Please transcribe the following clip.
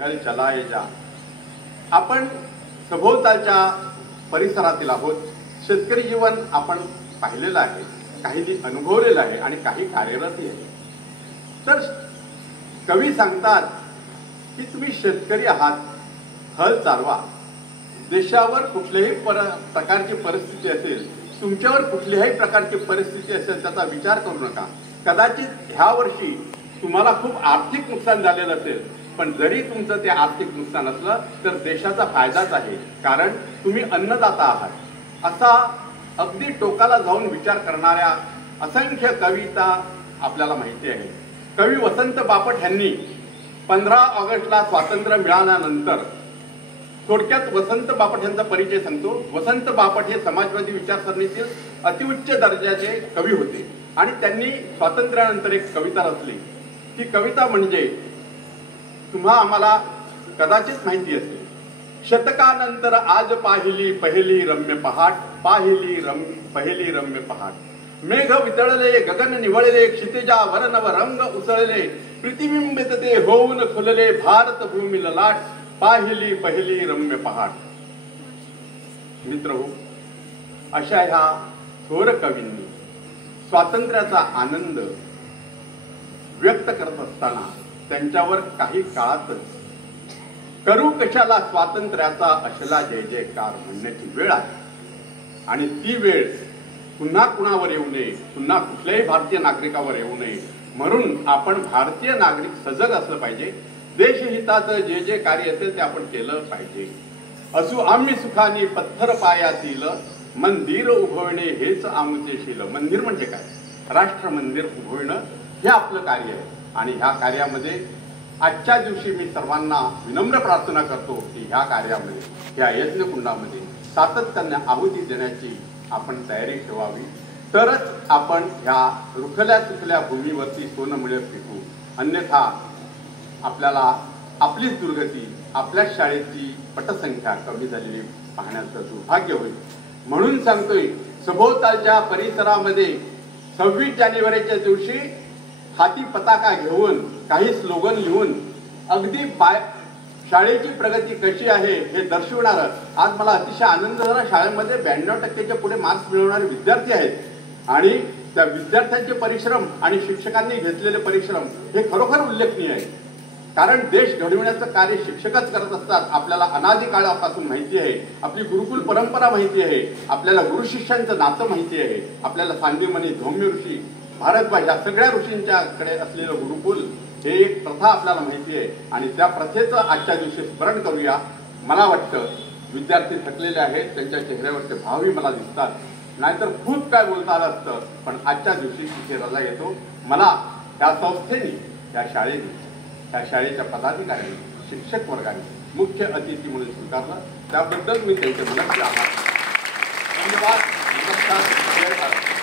हल चलाए जा। आपण सभोवतालच्या परिसरातील आहोत। शेतकरी जीवन आपण पाहिलेलं आहे, काही अनुभवलेलं आहे आणि काही कार्यरतही आहे। तर कवी सांगतात की तुम्ही शेतकरी आहात, हल चालवा। देशावर कुठल्याही प्रकारची परिस्थिती असेल, तुमच्यावर कुठल्याही प्रकारची परिस्थिती असेल, त्याचा विचार करू नका। कदाचित ह्या वर्षी तुम्हाला खूप आर्थिक नुकसान झालेलं असेल, पण जरी तुमचं ते आर्थिक नुकसान असलं तर देशाचा फायदाच आहे, कारण तुम्ही अन्नदाता आहात। असा अगदी टोकाला जाऊन विचार करणाऱ्या असंख्य कविता आपल्याला माहिती आहे। कवी वसंत बापट यांनी 15 ऑगस्टला स्वातंत्र्य मिळाल्यानंतर, थोडक्यात वसंत बापट यांचा परिचय सांगतो। वसंत बापट हे समाजवादी विचारसरणीतील अतिउच्च दर्जाचे कवी होते आणि त्यांनी स्वातंत्र्यानंतर एक कविता रचली। ती कविता म्हणजे तुम्हा आम्हाला कदाचित माहिती असेल, शतकानंतर आज पाहिली पहिली रम्य पहाट, पहिली रम्य पहाट। मेघ वितळले, गगन निवळले, क्षितिजावर नव रंग उसळले, प्रतिबिंबित ते होऊन खुलले भारत भूमी ललाट, पहिली रम्य पहाट। मित्रहो, अशा ह्या थोर कवींनी स्वातंत्र्याचा आनंद व्यक्त करत असताना त्यांच्यावर काही काळातच करू कशाला स्वातंत्र्याचा अशला जय जयकार म्हणण्याची वेळ आहे। आणि ती वेळ पुन्हा कुणावर येऊ नये, पुन्हा कुठल्याही भारतीय नागरिकावर येऊ नये, म्हणून आपण भारतीय नागरिक सजग असलं पाहिजे। देशहिताचं जे जे कार्य असेल ते आपण केलं पाहिजे। असू आम्ही सुखानी पत्थर पायातील, मंदिर उभवणे हेच आमचे शील। मंदिर म्हणजे काय? राष्ट्र मंदिर उभवणं हे आपलं कार्य आहे। आणि ह्या कार्यामध्ये आजच्या दिवशी मी सर्वांना विनम्र प्रार्थना करतो की ह्या कार्यामध्ये, ह्या यज्ञकुंडामध्ये सातत्याने आहुती देण्याची आपण तयारी ठेवावी, तरच आपण ह्या रुखल्या सुखल्या भूमीवरती सोनं मिळत टिकू। अन्यथा आपल्याला आपलीच दुर्गती, आपल्या शाळेची पटसंख्या कमी झालेली पाहण्याचं दुर्भाग्य होईल। म्हणून सांगतोय, सभोवतालच्या परिसरामध्ये 26 जानेवारीच्या दिवशी हाती पताका घेऊन, काही स्लोगन लिहून, अगदी शाळेची प्रगती कशी आहे हे दर्शवणारं, आज मला अतिशय आनंद झाला, शाळेमध्ये 92% पुढे मार्क्स मिळवणारे विद्यार्थी आहेत आणि त्या विद्यार्थ्यांचे परिश्रम आणि शिक्षकांनी घेतलेले परिश्रम हे खरोखर उल्लेखनीय आहे। कारण देश घडविण्याचं कार्य शिक्षकच करत असतात। आपल्याला अनादी काळापासून माहिती आहे, आपली गुरुकुल परंपरा माहिती आहे, आपल्याला गुरु शिष्यांचं नातं माहिती आहे, आपल्याला सांदीमनी, धौम्य ऋषी, भारतभा या सगळ्या ऋषींच्याकडे असलेलं गुरुकुल हे एक प्रथा आपल्याला माहिती आहे आणि त्या प्रथेचं आजच्या दिवशी स्मरण करूया। मला वाटतं विद्यार्थी थकलेले आहेत, त्यांच्या चेहऱ्यावरचे भावही मला दिसतात, नाहीतर खूप काय बोलता आलं असतं, पण आजच्या दिवशी तिथे रजा येतो। मला त्या संस्थेने, त्या शाळेने, त्या शाळेच्या पदाधिकाऱ्यांनी, शिक्षक वर्गाने मुख्य अतिथी म्हणून स्वीकारलं, त्याबद्दल मी त्यांचे मनाचे आभार। धन्यवाद। नमस्कार।